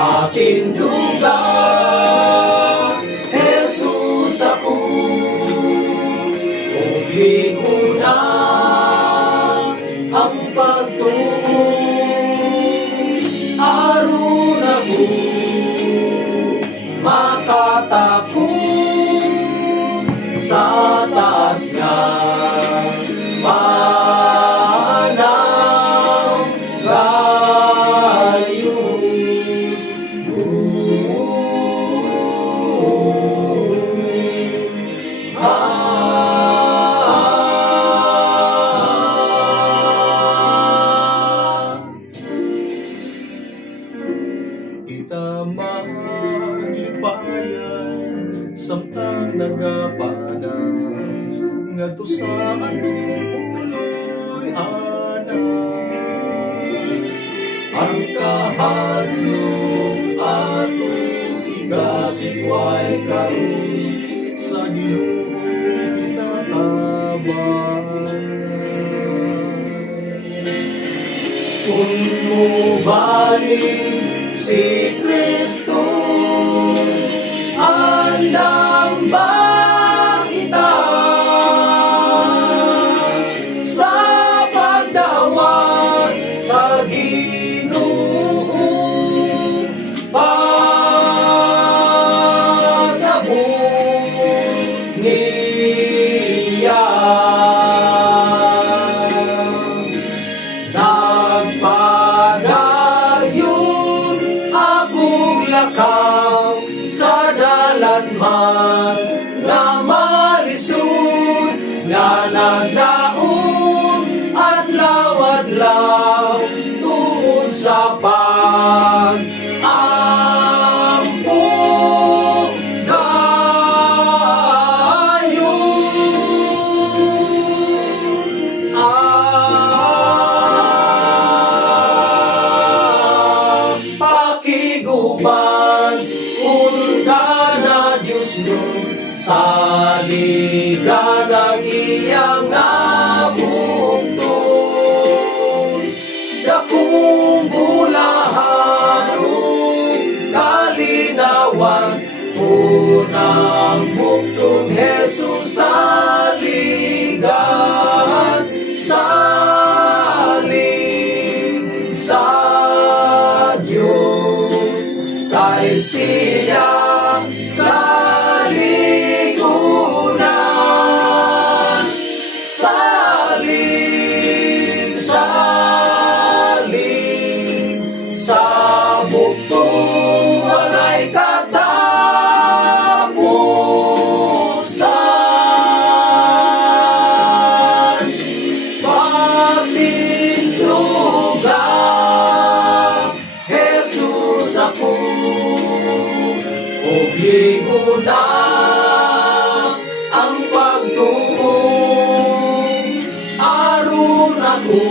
aking duga, Jesus ako, obligo na ang pagtungo, aron ako makatakot sa taas nga panang gayon. Kita maglipayan samtang nagapanaw ngadto sa atong uloy hanay. Ang kahadlok atong igasikway karon sa Ginoong kita tabangan. Kung mubaling si Kristo, andam ba kita sa pagdawat sa Ginoo, pag-abot niya? Sa dalan man nga malisod, nga nagdaon adlaw-adlaw tungod sa pag-ampo kayo. Pakiguban na Diyos nun sa liganang iyang abugtong, dakong bulaharon kalinawan unang bugtong Jesus sa ligan saling sa Diyos kay siya kaligunan, saling sa bugtong walay katapusan. Patindruga, Jesus ako, obligo na ang pagtuo, aron ako